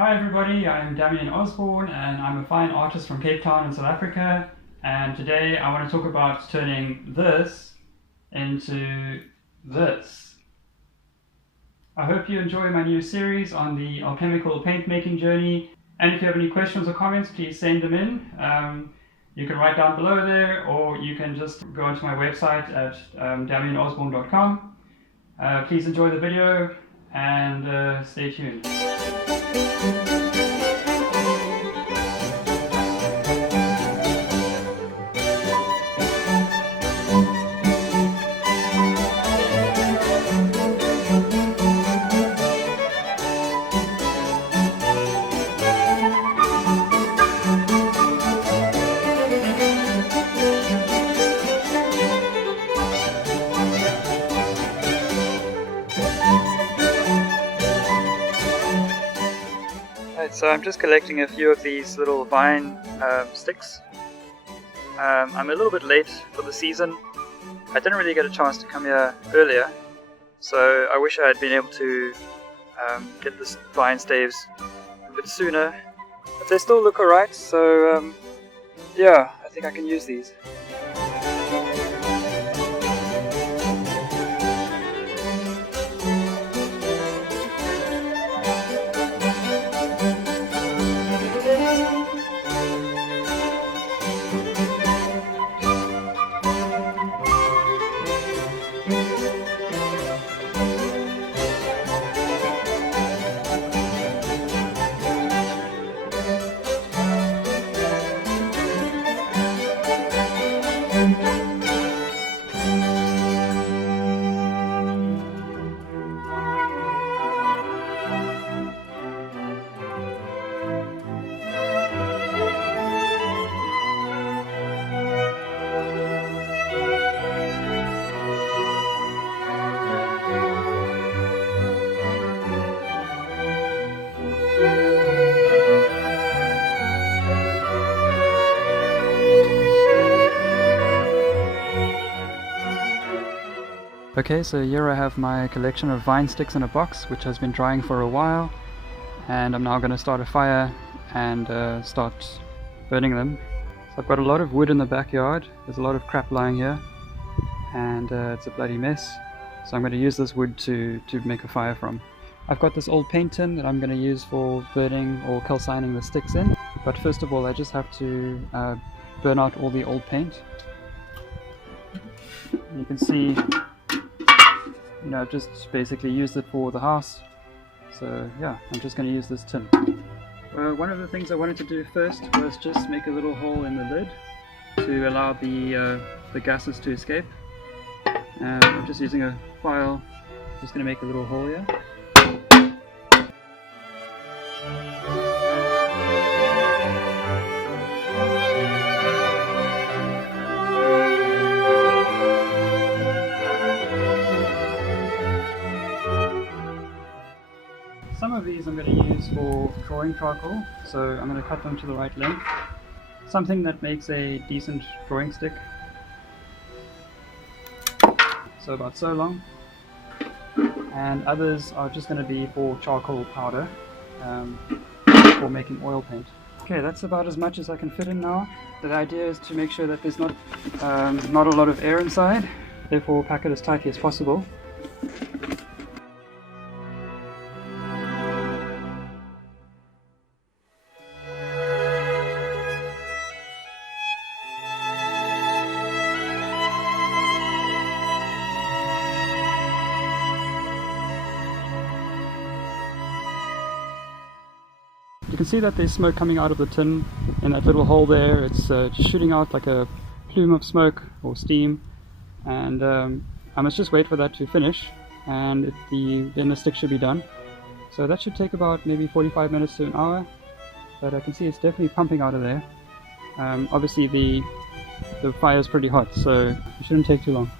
Hi everybody, I'm Damian Osborne and I'm a fine artist from Cape Town in South Africa, and today I want to talk about turning this into this. I hope you enjoy my new series on the alchemical paint making journey, and if you have any questions or comments, please send them in. You can write down below there, or you can just go onto my website at damianosborne.com. Please enjoy the video and stay tuned. So I'm just collecting a few of these little vine sticks. I'm a little bit late for the season. I didn't really get a chance to come here earlier, so I wish I had been able to get the vine staves a bit sooner. But they still look alright, so yeah, I think I can use these. Okay, so here I have my collection of vine sticks in a box, which has been drying for a while, and I'm now going to start a fire and start burning them. So I've got a lot of wood in the backyard. There's a lot of crap lying here, and it's a bloody mess. So I'm going to use this wood to make a fire from. I've got this old paint tin that I'm going to use for burning or calcining the sticks in. But first of all, I just have to burn out all the old paint. You can see, I've just basically used it for the house. So yeah, I'm just going to use this tin. One of the things I wanted to do first was just make a little hole in the lid to allow the gases to escape. I'm just using a file, just going to make a little hole here. Some of these I'm going to use for drawing charcoal, so I'm going to cut them to the right length. Something that makes a decent drawing stick. So about so long. And others are just going to be for charcoal powder, for making oil paint. Okay, that's about as much as I can fit in now. The idea is to make sure that there's not a lot of air inside, therefore pack it as tightly as possible. You can see that there's smoke coming out of the tin in that little hole there. It's just shooting out like a plume of smoke or steam, and I must just wait for that to finish, and then the stick should be done. So that should take about maybe 45 minutes to an hour, but I can see it's definitely pumping out of there. Obviously the fire is pretty hot, so it shouldn't take too long.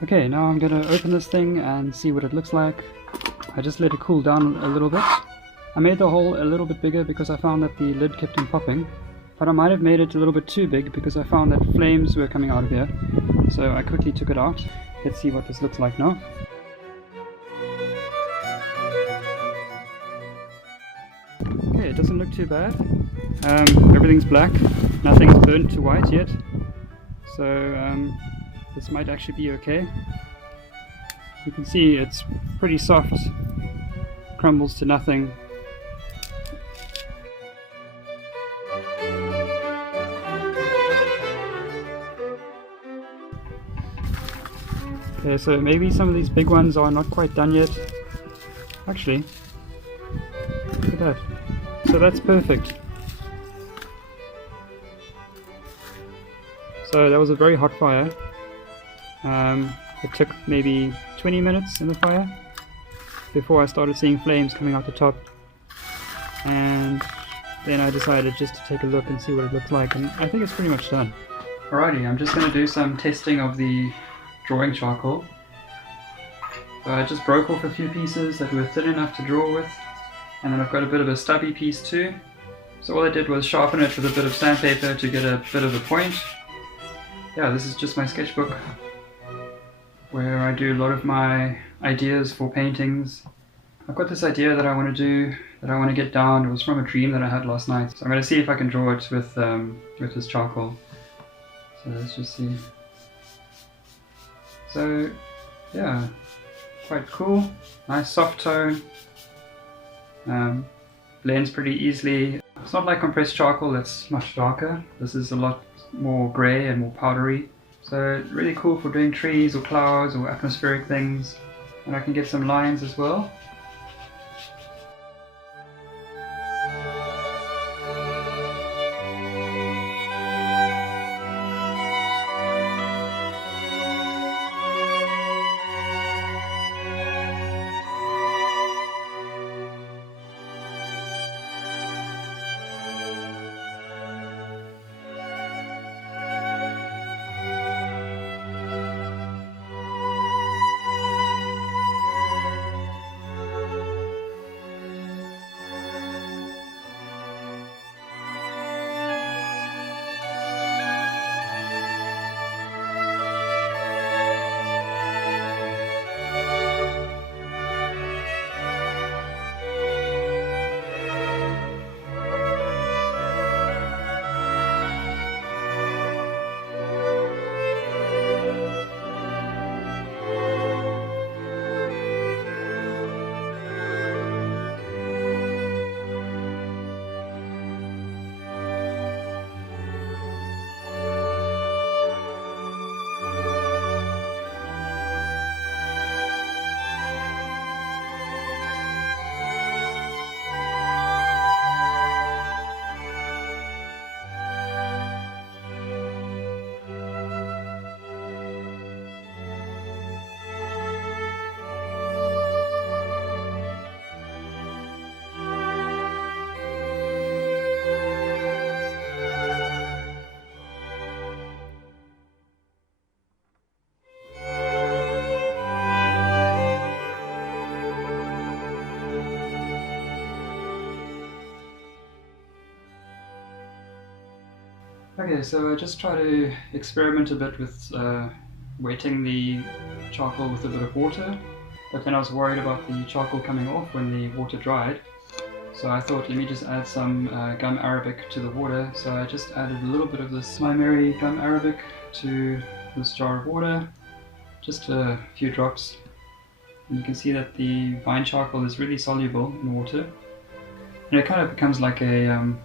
Okay, now I'm going to open this thing and see what it looks like. I just let it cool down a little bit. I made the hole a little bit bigger because I found that the lid kept on popping, but I might have made it a little bit too big because I found that flames were coming out of here, so I quickly took it out. Let's see what this looks like now. Okay, it doesn't look too bad. Everything's black, nothing's burnt to white yet, so this might actually be okay. You can see it's pretty soft, crumbles to nothing. Okay, so maybe some of these big ones are not quite done yet. Actually, look at that. So that's perfect. So that was a very hot fire. It took maybe 20 minutes in the fire before I started seeing flames coming out the top, and then I decided just to take a look and see what it looks like, and I think it's pretty much done. Alrighty, I'm just going to do some testing of the drawing charcoal. So I just broke off a few pieces that were thin enough to draw with, and then I've got a bit of a stubby piece too. So all I did was sharpen it with a bit of sandpaper to get a bit of a point. Yeah, this is just my sketchbook where I do a lot of my ideas for paintings. I've got this idea that I want to do, that I want to get down. It was from a dream that I had last night. So I'm going to see if I can draw it with this charcoal. So let's just see. So yeah, quite cool. Nice soft tone. Blends pretty easily. It's not like compressed charcoal that's much darker. This is a lot more grey and more powdery. So really cool for doing trees or clouds or atmospheric things. And I can get some lines as well. Okay, so I just try to experiment a bit with wetting the charcoal with a bit of water, but then I was worried about the charcoal coming off when the water dried. So I thought, let me just add some gum arabic to the water. So I just added a little bit of this My Mary gum arabic to this jar of water, just a few drops. And you can see that the vine charcoal is really soluble in water, and it kind of becomes like a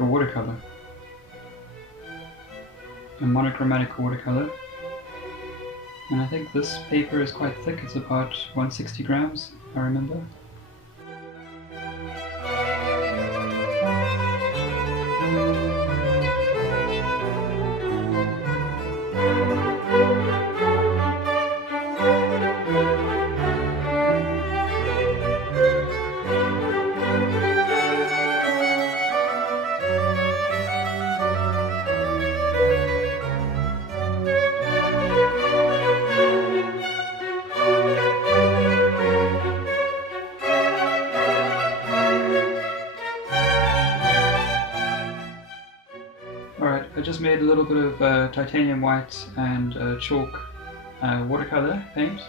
watercolor. A monochromatic watercolor. And I think this paper is quite thick, it's about 160 grams, if I remember. I just made a little bit of titanium white and chalk watercolor paint.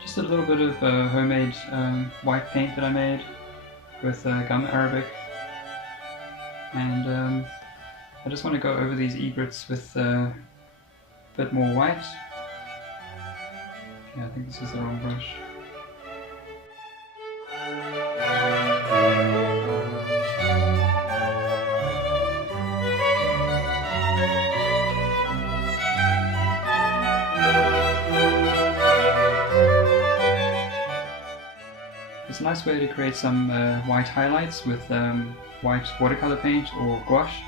Just a little bit of homemade white paint that I made with gum arabic. And I just want to go over these egrets with a bit more white. Yeah, I think this is the wrong brush. It's a nice way to create some white highlights with white watercolor paint or gouache.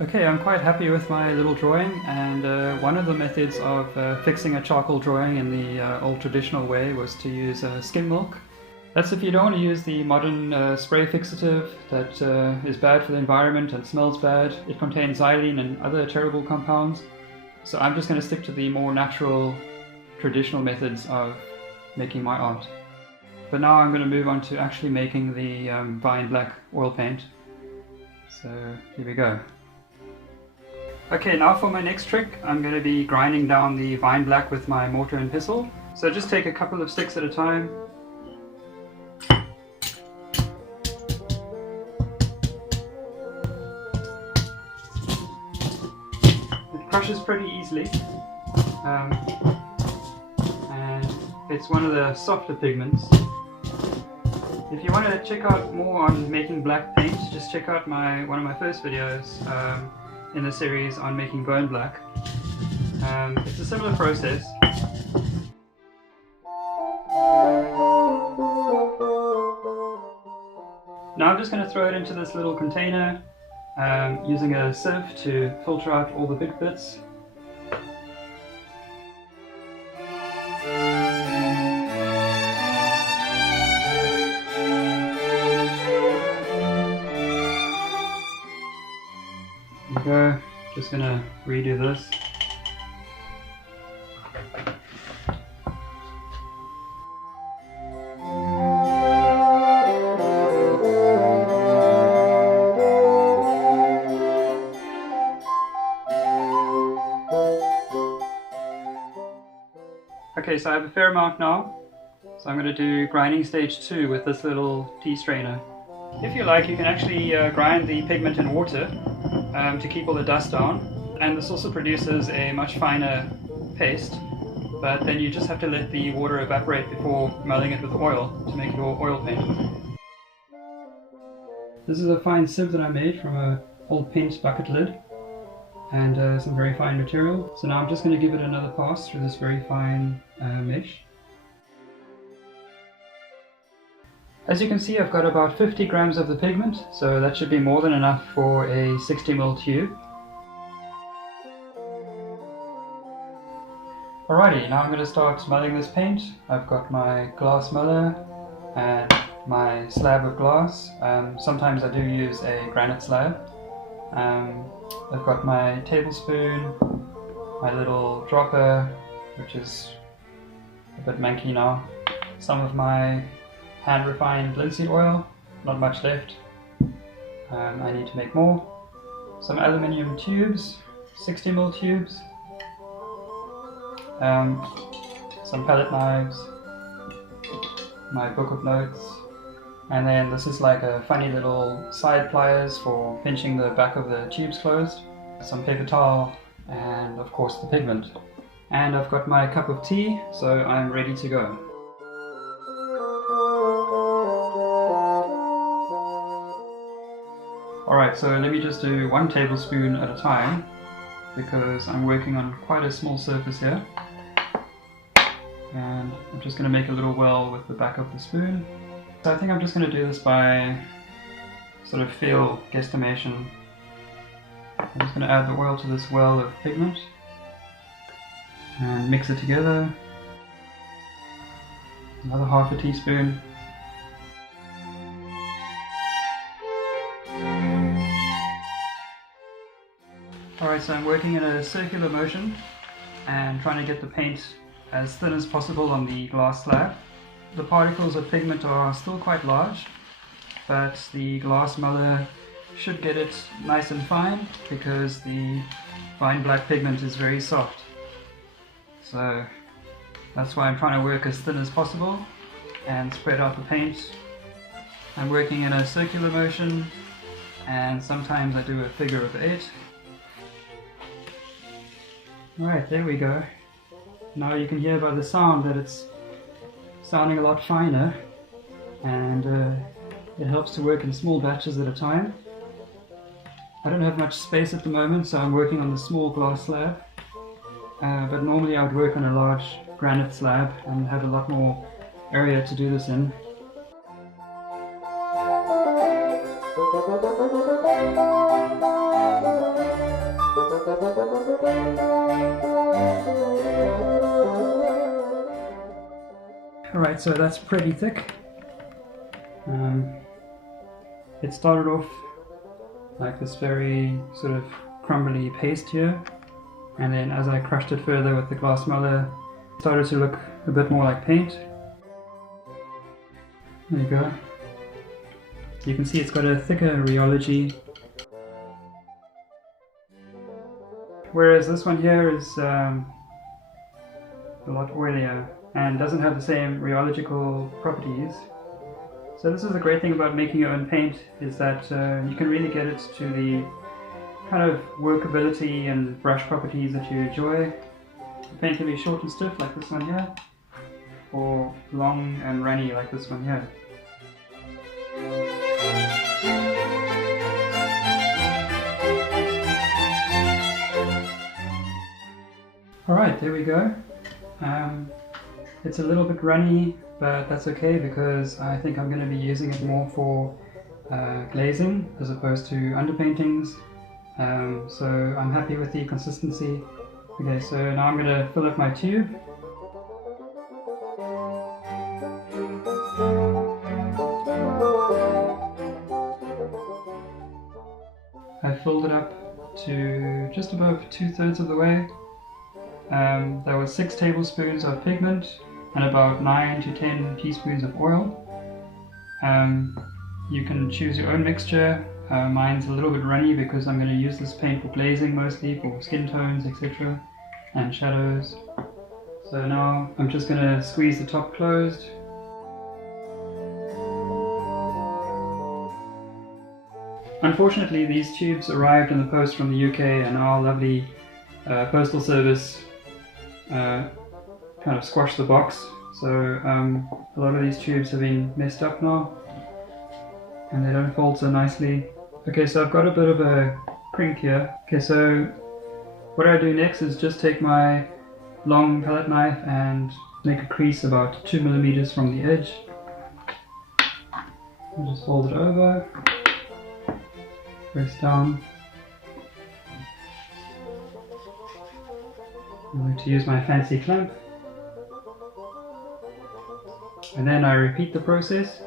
Okay, I'm quite happy with my little drawing, and one of the methods of fixing a charcoal drawing in the old traditional way was to use skim milk. That's if you don't want to use the modern spray fixative that is bad for the environment and smells bad. It contains xylene and other terrible compounds. So I'm just going to stick to the more natural, traditional methods of making my art. But now I'm going to move on to actually making the vine black oil paint. So here we go. Okay, now for my next trick, I'm going to be grinding down the vine black with my mortar and pestle. So just take a couple of sticks at a time. It crushes pretty easily, and it's one of the softer pigments. If you want to check out more on making black paint, just check out one of my first videos in the series on making bone black. It's a similar process. Now I'm just going to throw it into this little container using a sieve to filter out all the big bits. Go. Just gonna redo this. Okay, so I have a fair amount now. So I'm going to do grinding stage 2 with this little tea strainer. If you like, you can actually grind the pigment in water to keep all the dust down, and this also produces a much finer paste, but then you just have to let the water evaporate before melting it with oil to make your oil paint. This is a fine sieve that I made from an old paint bucket lid and some very fine material. So now I'm just going to give it another pass through this very fine mesh. As you can see, I've got about 50 grams of the pigment, so that should be more than enough for a 60ml tube. Alrighty, now I'm going to start smelling this paint. I've got my glass muller and my slab of glass. Sometimes I do use a granite slab. I've got my tablespoon, my little dropper, which is a bit manky now, some of my hand refined linseed oil, not much left. I need to make more. Some aluminium tubes, 60ml tubes. Some palette knives, my book of notes, and then this is like a funny little side pliers for pinching the back of the tubes closed, some paper towel, and of course the pigment. And I've got my cup of tea, so I'm ready to go. Alright, so let me just do 1 tablespoon at a time, because I'm working on quite a small surface here. And I'm just going to make a little well with the back of the spoon. So I think I'm just going to do this by sort of feel guesstimation. I'm just going to add the oil to this well of pigment and mix it together. Another half a teaspoon. Alright, so I'm working in a circular motion and trying to get the paint as thin as possible on the glass slab. The particles of pigment are still quite large, but the glass muller should get it nice and fine because the fine black pigment is very soft. So that's why I'm trying to work as thin as possible and spread out the paint. I'm working in a circular motion and sometimes I do a figure of 8. Alright, there we go. Now you can hear by the sound that it's sounding a lot finer, and it helps to work in small batches at a time. I don't have much space at the moment, so I'm working on the small glass slab, but normally I would work on a large granite slab and have a lot more area to do this in. Alright, so that's pretty thick. It started off like this very sort of crumbly paste here, and then as I crushed it further with the glass muller, it started to look a bit more like paint. There you go. You can see it's got a thicker rheology, whereas this one here is a lot oilier and doesn't have the same rheological properties. So this is the great thing about making your own paint, is that you can really get it to the kind of workability and brush properties that you enjoy. The paint can be short and stiff like this one here, or long and runny like this one here. Alright, there we go. It's a little bit runny, but that's okay because I think I'm going to be using it more for glazing as opposed to underpaintings. So I'm happy with the consistency. Okay, so now I'm going to fill up my tube. I filled it up to just above 2/3 of the way. There was 6 tablespoons of pigment and about 9 to 10 teaspoons of oil. You can choose your own mixture. Mine's a little bit runny because I'm going to use this paint for glazing mostly, for skin tones, etc. and shadows. So now I'm just going to squeeze the top closed. Unfortunately, these tubes arrived in the post from the UK, and our lovely postal service kind of squashed the box. So a lot of these tubes have been messed up now, and they don't fold so nicely. Okay, so I've got a bit of a crink here. Okay, so what I do next is just take my long palette knife and make a crease about 2 millimeters from the edge. And just fold it over, press down. I'm going to use my fancy clamp, and then I repeat the process.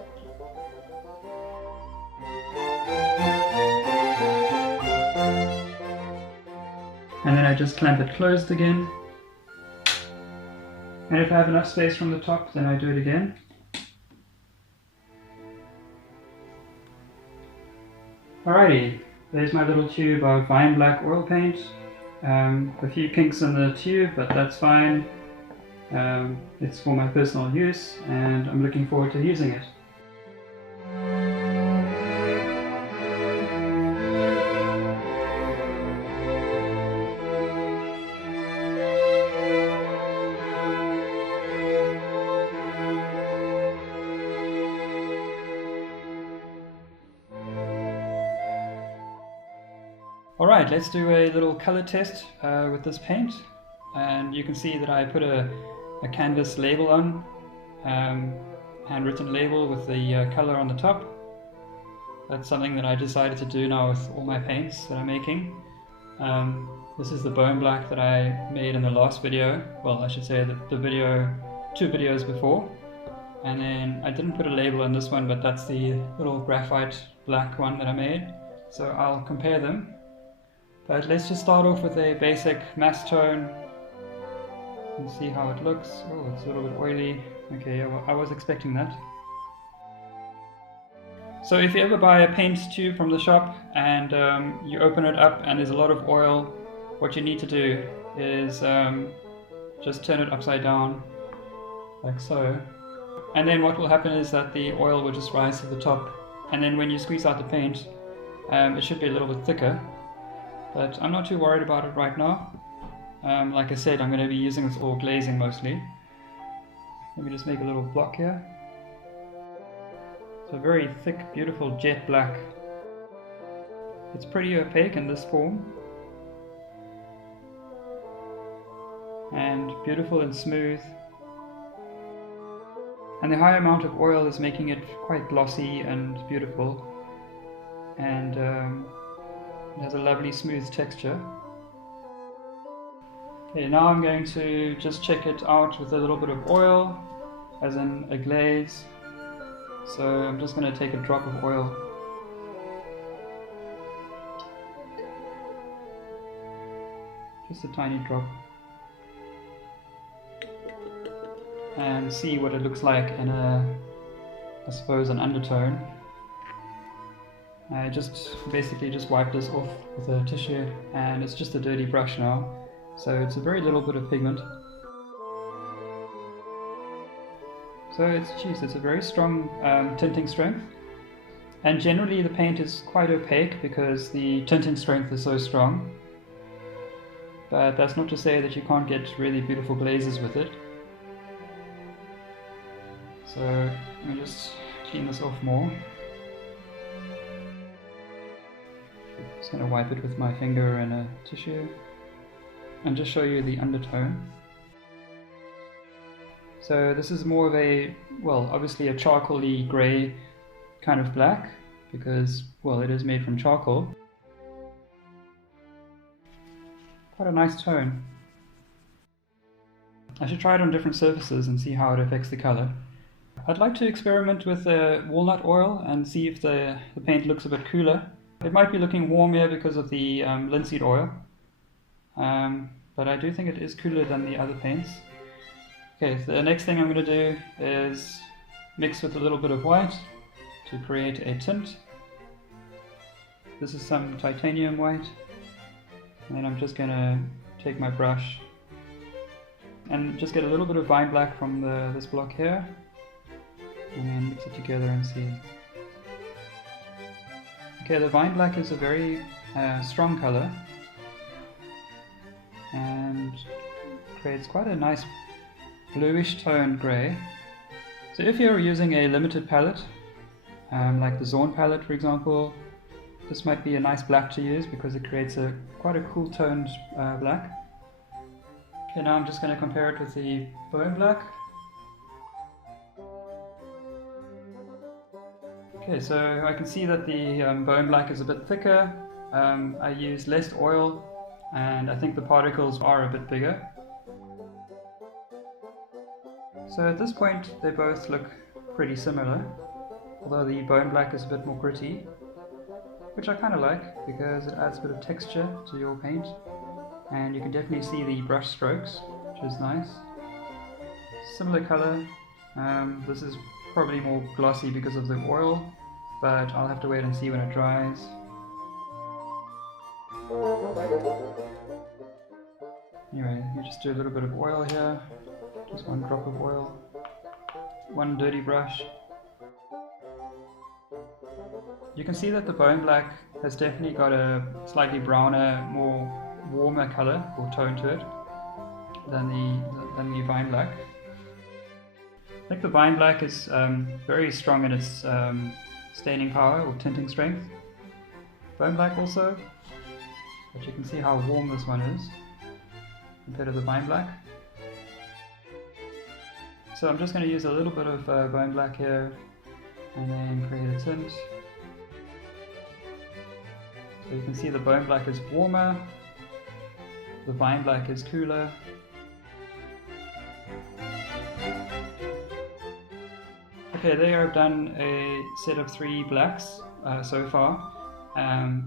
And then I just clamp it closed again, and if I have enough space from the top, then I do it again. Alrighty, there's my little tube of vine black oil paint. A few kinks in the tube, but that's fine. It's for my personal use, and I'm looking forward to using it. Alright, let's do a little color test with this paint, and you can see that I put a canvas label on, handwritten label with the color on the top. That's something that I decided to do now with all my paints that I'm making. This is the bone black that I made in the last video. Well, I should say the video, 2 videos before. And then I didn't put a label on this one, but that's the little graphite black one that I made. So I'll compare them. But let's just start off with a basic mass tone and see how it looks. Oh, it's a little bit oily. Okay, yeah, well, I was expecting that. So if you ever buy a paint tube from the shop and you open it up and there's a lot of oil, what you need to do is just turn it upside down, like so. And then what will happen is that the oil will just rise to the top, and then when you squeeze out the paint, it should be a little bit thicker. But I'm not too worried about it right now. Like I said, I'm going to be using this for glazing mostly. Let me just make a little block here. It's a very thick, beautiful jet black. It's pretty opaque in this form. And beautiful and smooth. And the high amount of oil is making it quite glossy and beautiful. And it has a lovely smooth texture. Okay, now I'm going to just check it out with a little bit of oil, as in a glaze. So I'm just going to take a drop of oil. Just a tiny drop. And see what it looks like in I suppose an undertone. I just basically just wipe this off with a tissue, and it's just a dirty brush now. So it's a very little bit of pigment. So it's a very strong tinting strength. And generally the paint is quite opaque because the tinting strength is so strong. But that's not to say that you can't get really beautiful glazes with it. So let me just clean this off more. Just going to wipe it with my finger and a tissue and just show you the undertone. So this is more of a, well, obviously a charcoaly grey kind of black because, well, it is made from charcoal. Quite a nice tone. I should try it on different surfaces and see how it affects the colour. I'd like to experiment with walnut oil and see if the paint looks a bit cooler. It might be looking warm here because of the linseed oil, but I do think it is cooler than the other paints. Okay, so the next thing I'm going to do is mix with a little bit of white to create a tint. This is some titanium white, and then I'm just going to take my brush and just get a little bit of vine black from this block here, and then mix it together and see. Okay, the vine black is a very strong color and creates quite a nice bluish toned grey. So if you're using a limited palette, like the Zorn palette for example, this might be a nice black to use because it creates quite a cool toned black. Okay, now I'm just going to compare it with the bone black. Okay, so I can see that the bone black is a bit thicker. I use less oil and I think the particles are a bit bigger. So at this point they both look pretty similar, although the bone black is a bit more gritty, which I kind of like because it adds a bit of texture to your paint, and you can definitely see the brush strokes, which is nice. Similar color. This is probably more glossy because of the oil, but I'll have to wait and see when it dries. Anyway, you just do a little bit of oil here, just one drop of oil, one dirty brush. You can see that the bone black has definitely got a slightly browner, more warmer color or tone to it than the vine black. I think the vine black is very strong in its staining power or tinting strength. Bone black also, but you can see how warm this one is compared to the vine black. So I'm just going to use a little bit of bone black here and then create a tint. So you can see the bone black is warmer, the vine black is cooler. Okay, there I've done a set of 3 blacks so far.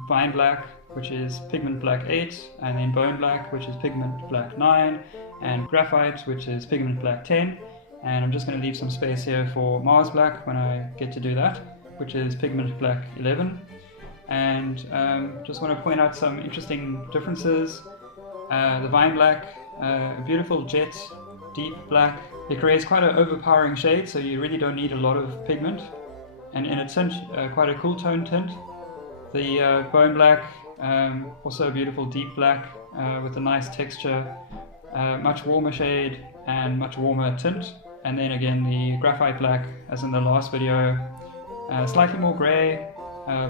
Vine black, which is pigment black 8, and then bone black, which is pigment black 9, and graphite, which is pigment black 10. And I'm just going to leave some space here for Mars black when I get to do that, which is pigment black 11. And just want to point out some interesting differences. The vine black, a beautiful jet, deep black. It creates quite an overpowering shade, so you really don't need a lot of pigment. And in a tint, quite a cool tone tint. The bone black, also a beautiful deep black with a nice texture, much warmer shade and much warmer tint. And then again the graphite black, as in the last video, slightly more grey,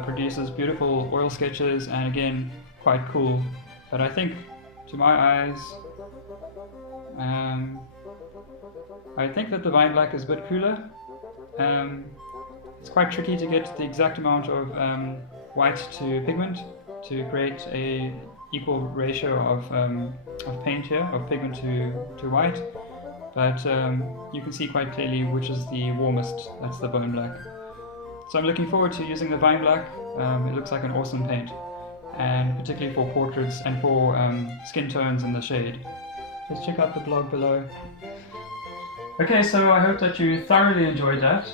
produces beautiful oil sketches and again quite cool. But I think to my eyes, I think that the vine black is a bit cooler. It's quite tricky to get the exact amount of white to pigment to create a equal ratio of paint here, of pigment to white. But you can see quite clearly which is the warmest. That's the bone black. So I'm looking forward to using the vine black. It looks like an awesome paint, and particularly for portraits and for skin tones in the shade. Just check out the blog below. Okay, so I hope that you thoroughly enjoyed that.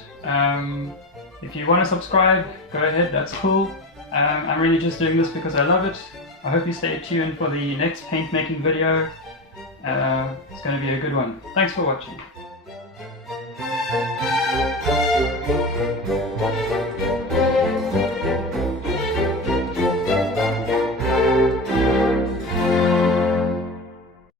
If you want to subscribe, go ahead, that's cool. I'm really just doing this because I love it. I hope you stay tuned for the next paint making video. It's going to be a good one. Thanks for watching.